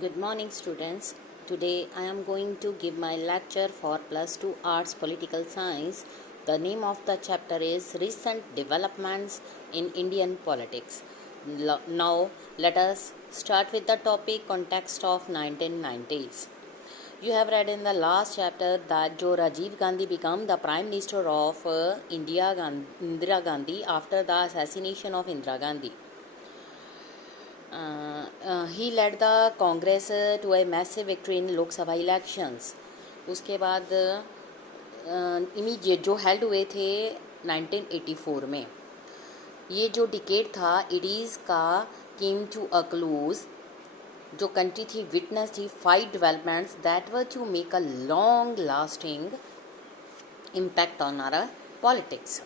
Good morning, students. Today I am going to give my lecture for Plus 2 Arts Political Science. The name of the chapter is Recent Developments in Indian Politics. Now, let us start with the topic context of 1990s. You have read in the last chapter that Rajiv Gandhi became the Prime Minister of Indira Gandhi after the assassination of Indira Gandhi. He led the Congress to a massive victory in Lok Sabha elections. उसके बाद immediate जो held हुए थे 1984 में. ये जो decade था eighties का केम टू अ क्लोज. जो कंट्री थी विटनेस थी 5 developments that were to make a long lasting impact on our politics.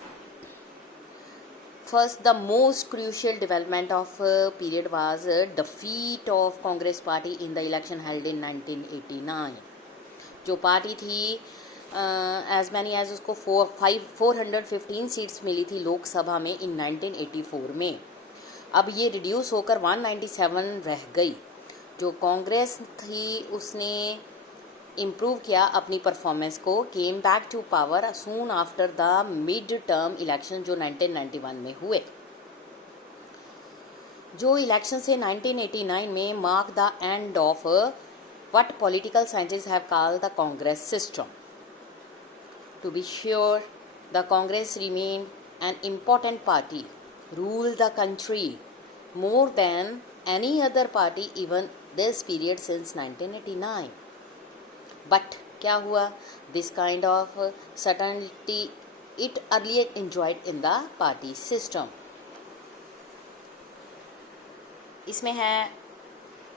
First, the most crucial development of period was defeat of Congress party in the election held in 1989. जो party थी as many as उसको 415 seats मिली थी लोकसभा में इन 1984 में. अब ये reduce होकर 197 रह गई. जो कांग्रेस थी उसने इम्प्रूव किया अपनी परफॉर्मेंस को. Came back to power soon after the mid term election जो 1991 में हुए. जो इलेक्शन से 1989 में mark the end of what political scientist have called the Congress system. To be sure the Congress remain an important party, rule the country more than any other party even this period since 1989. But क्या हुआ? This kind of certainty it earlier enjoyed in the party system. इसमें है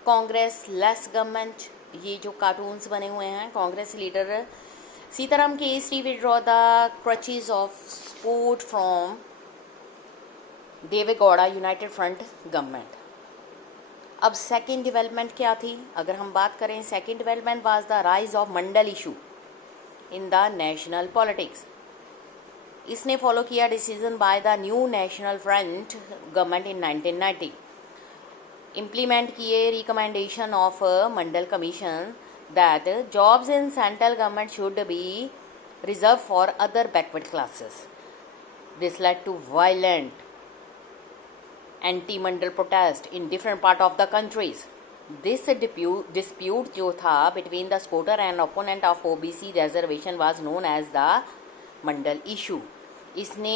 Congress less government. ये जो cartoons बने हुए हैं, Congress leader Sitaram Kesri withdraw the crutches of support from Deve Gowda United Front government. अब सेकेंड डेवलपमेंट क्या थी? अगर हम बात करें, second development was the rise of Mandal issue in the national politics. इसने फॉलो किया decision by the new National front government in 1990. Implement किए recommendation of Mandal commission that jobs in central government should be reserve for other backward classes. This led to violent anti-mandal protest in different part of the countries. This dispute जो था between the supporter and opponent of OBC reservation was known as the Mandal issue. इसने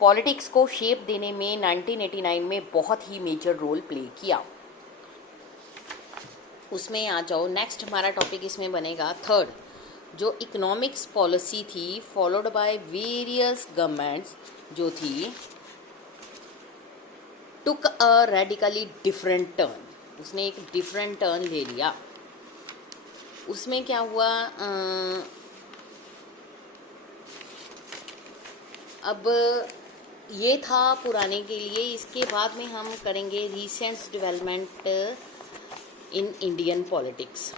politics को shape देने में 1989 में बहुत ही major role play किया. उसमें आ जाओ. नेक्स्ट हमारा टॉपिक इसमें बनेगा थर्ड, जो इकोनॉमिक्स पॉलिसी थी फॉलोड बाय वेरियस गवर्नमेंट्स जो थी टुक अ रेडिकली डिफरेंट टर्न. उसने एक डिफरेंट टर्न ले लिया. उसमें क्या हुआ? अब ये था पुराने के लिए. इसके बाद में हम करेंगे recent development in Indian politics.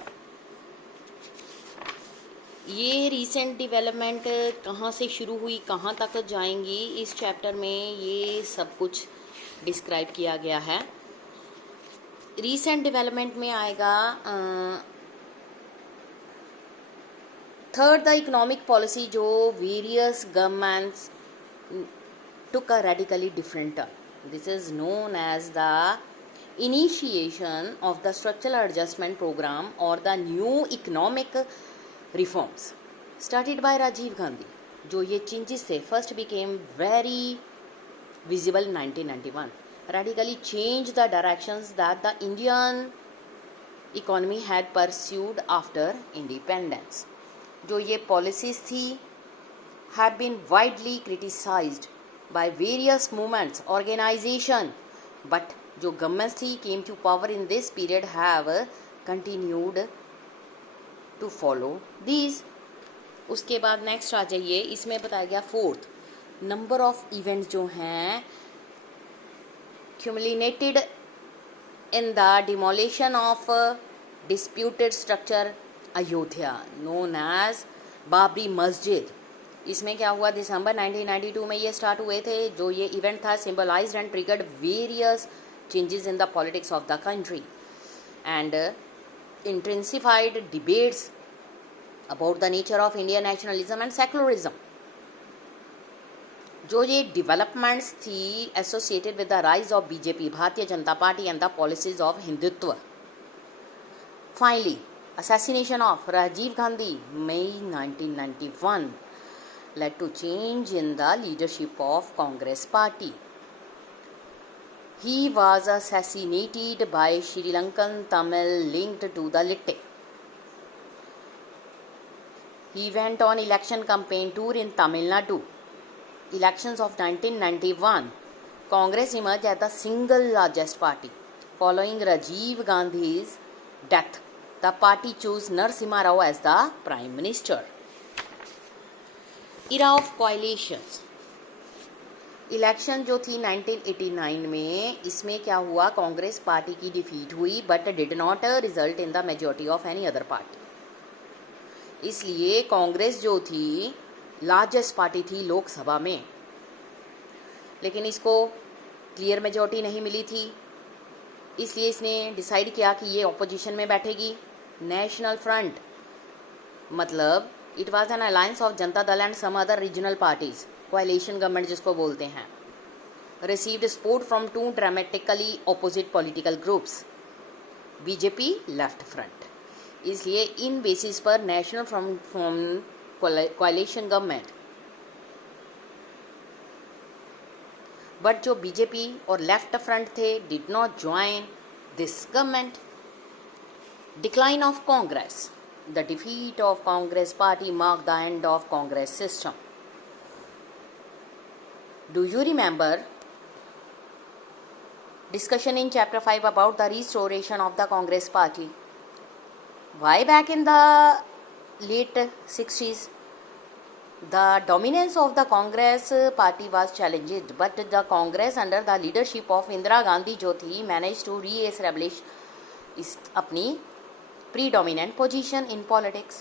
ये रीसेंट डेवलपमेंट कहाँ से शुरू हुई, कहाँ तक जाएंगी, इस चैप्टर में ये सब कुछ डिस्क्राइब किया गया है. रीसेंट डेवलपमेंट में आएगा थर्ड द इकोनॉमिक पॉलिसी जो various governments took a radically different turn. This is known as the initiation of the structural adjustment programme और the new economic reforms started by Rajiv Gandhi. जो ये changes थे first became very visible in 1991, radically changed the directions that the Indian economy had pursued after independence. जो ये policies थी have been widely criticized by various movements, organization, but जो governments थी came to power in this period have continued to follow these. उसके बाद next आ जाइए. इसमें बताया गया फोर्थ नंबर ऑफ इवेंट्स जो हैं cumulated in the demolition of disputed structure Ayodhya known as Babri Masjid. इसमें क्या हुआ? दिसंबर 1992 में ये स्टार्ट हुए थे. जो ये इवेंट था symbolised and triggered various changes in the politics of the country. and intensified debates about the nature of Indian nationalism and secularism. जो ये developments थी associated with the rise of BJP, Bharatiya Janata party, and the policies of Hindutva. Finally, assassination of Rajiv Gandhi, May 1991, led to change in the leadership of Congress Party. He was assassinated by Sri Lankan Tamil linked to the Litte. He went on election campaign tour in Tamil Nadu. Elections of 1991, Congress emerged as the single largest party. Following Rajiv Gandhi's death, the party chose Narasimha Rao as the Prime Minister. Era of coalitions. Election जो थी 1989 में, इसमें क्या हुआ, Congress party की defeat हुई but did not result in the majority of any other party. इसलिए कांग्रेस जो थी लार्जेस्ट पार्टी थी लोकसभा में, लेकिन इसको क्लियर मेजॉरिटी नहीं मिली थी. इसलिए इसने डिसाइड किया कि ये ऑपोजिशन में बैठेगी. नेशनल फ्रंट मतलब it was an alliance of Janata Dal and some other regional parties, coalition government जिसको बोलते हैं, received support from two dramatically opposite political groups, BJP left front. इसलिए इन बेसिस पर national front from coalition government. But जो BJP और left front थे did not join this government. Decline of Congress. The defeat of Congress party marked the end of Congress system. Do you remember discussion in chapter 5 about the restoration of the Congress party? Why back in the late 60s the dominance of the Congress party was challenged, but the Congress under the leadership of Indira Gandhi जो थी managed to re-establish इस अपनी predominant position in politics.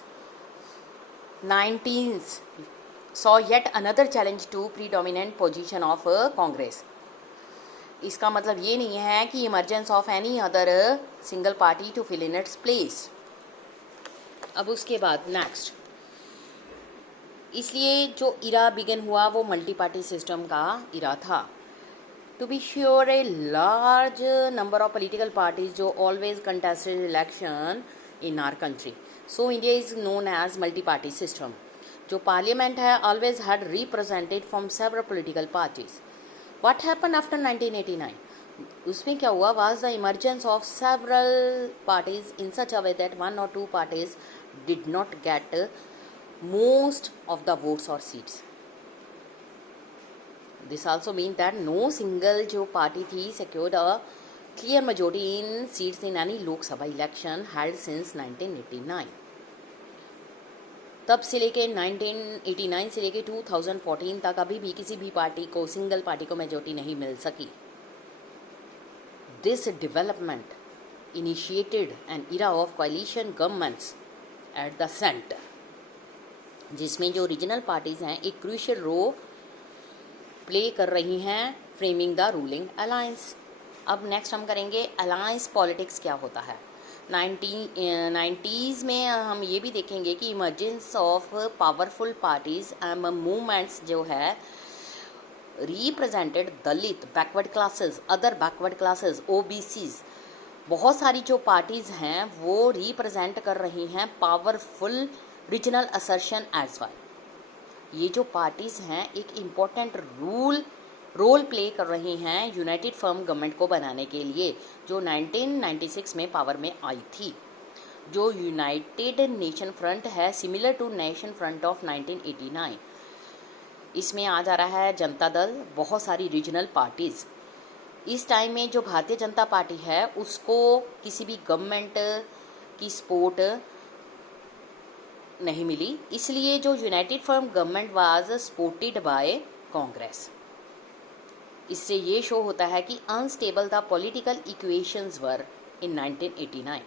19s saw yet another challenge to predominant position of Congress. इसका मतलब ये नहीं है कि emergence of any other single party to fill in its place. अब उसके बाद next, इसलिए जो इरा बिगिन हुआ वो मल्टी पार्टी सिस्टम का इरा था. To be sure, a large number of political parties जो always contested election in our country. So India is known as multi-party system. जो parliament है always had represented from several political parties. What happened after 1989? उसमें क्या हुआ was the emergence of several parties in such a way that one or two parties did not get most of the votes or seats. This also means that no single जो party थी secured a clear majority in seats in any Lok Sabha election held since 1989. तब से लेके 1989 से लेके 2014 तक अभी भी किसी भी पार्टी को, सिंगल पार्टी को मेजॉरिटी नहीं मिल सकी. This development initiated an era of coalition governments at the center, जिसमें जो रीजनल पार्टीज हैं एक क्रूशियल रोल प्ले कर रही हैं फ्रेमिंग द रूलिंग अलायंस. अब नेक्स्ट हम करेंगे अलायंस पॉलिटिक्स क्या होता है. 90s में हम ये भी देखेंगे कि emergence of powerful parties and movements जो है represented Dalit, backward classes, other backward classes, OBCs. बहुत सारी जो पार्टीज हैं वो रिप्रेजेंट कर रही हैं powerful regional assertion as well. ये जो पार्टीज हैं एक इम्पोर्टेंट रोल प्ले कर रही हैं यूनाइटेड फर्म गवर्नमेंट को बनाने के लिए, जो 1996 में पावर में आई थी. जो यूनाइटेड नेशन फ्रंट है similar to nation front of 1989. इसमें आ जा रहा है जनता दल, बहुत सारी रीजनल पार्टीज. इस टाइम में जो भारतीय जनता पार्टी है उसको किसी भी गवर्नमेंट की सपोर्ट नहीं मिली. इसलिए जो united front government was supported by Congress. इससे ये शो होता है कि unstable the political equations were in 1989.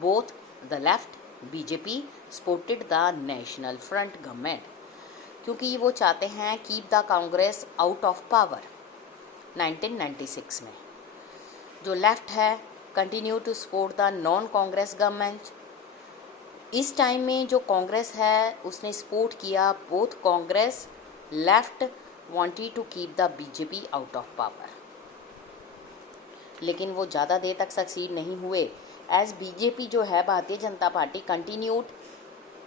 Both the left BJP supported the national front government, क्योंकि वो चाहते हैं keep the Congress out of power. 1996 में जो लेफ्ट है continue to support the non Congress government. इस टाइम में जो कांग्रेस है उसने सपोर्ट किया both Congress left wanted to keep the BJP out of power, लेकिन वो ज़्यादा देर तक सक्सीड नहीं हुए एज बीजेपी जो है Bharatiya Janata party continued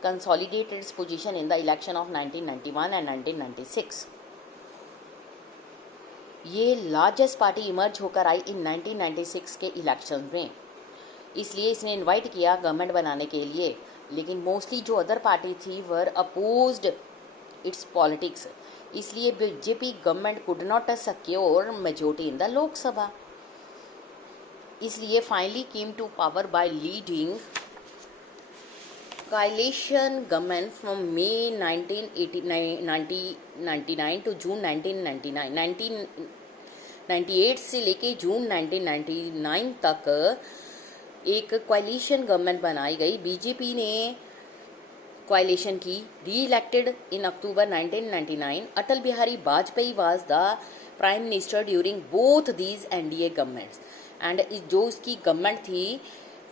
consolidated its position in the election of 1991 and 1996। ये लार्जेस्ट पार्टी इमर्ज होकर आई इन 1996 के इलेक्शन में, इसलिए इसने इनवाइट किया गवर्नमेंट बनाने के लिए, लेकिन मोस्टली जो अदर पार्टी थी वर अपोज्ड इट्स पॉलिटिक्स, इसलिए BJP government could not secure majority in the Lok Sabha, इसलिए finally came to power bye leading coalition government from May 1999 to June 1999 1998 से लेके जून 1999 तक एक coalition गवर्नमेंट बनाई गई। बीजेपी ने coalition की री elected in October 1999। Atal Bihari Vajpayee was the prime minister during both these NDA governments and जो इसकी गवर्नमेंट थी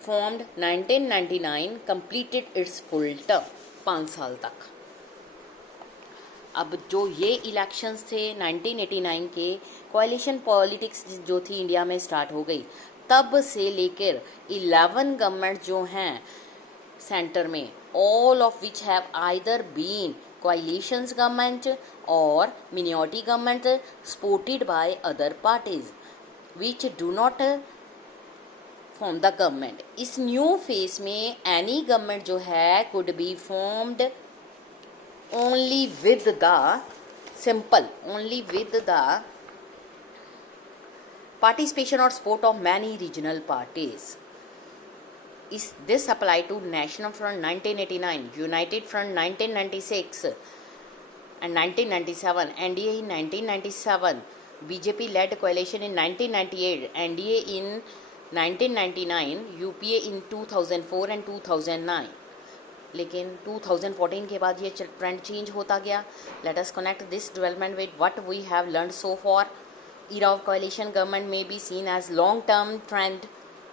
formed 1999 completed its full term 5 साल तक। अब जो ये इलेक्शंस थे 1989 के, कोalition पॉलिटिक्स जो थी इंडिया में स्टार्ट हो गई, तब से लेकर 11 गवर्नमेंट जो हैं सेंटर में, all of which have either been coalitions government और minority government supported by other parties which do not form the government. इस न्यू फेज में एनी गवर्नमेंट जो है could be formed only with the participation और support of many regional parties. This apply to national front 1989, united front 1996 and 1997, NDA in 1997, BJP led coalition in 1998, NDA in 1999, UPA in 2004 and 2009। लेकिन 2014 के बाद ये trend change होता गया। Let us connect this development with what we have learned so far. era of coalition government may be seen as long term trend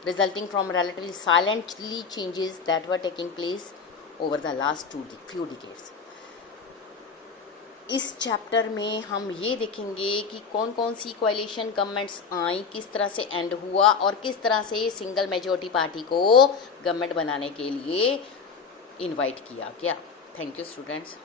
resulting from relatively silently changes that were taking place over the last few decades। इस chapter में हम ये देखेंगे कि कौन कौन सी कोalition governments आई, किस तरह से एंड हुआ और किस तरह से सिंगल मेजॉरिटी पार्टी को गवर्नमेंट बनाने के लिए इनवाइट किया गया। Thank you students.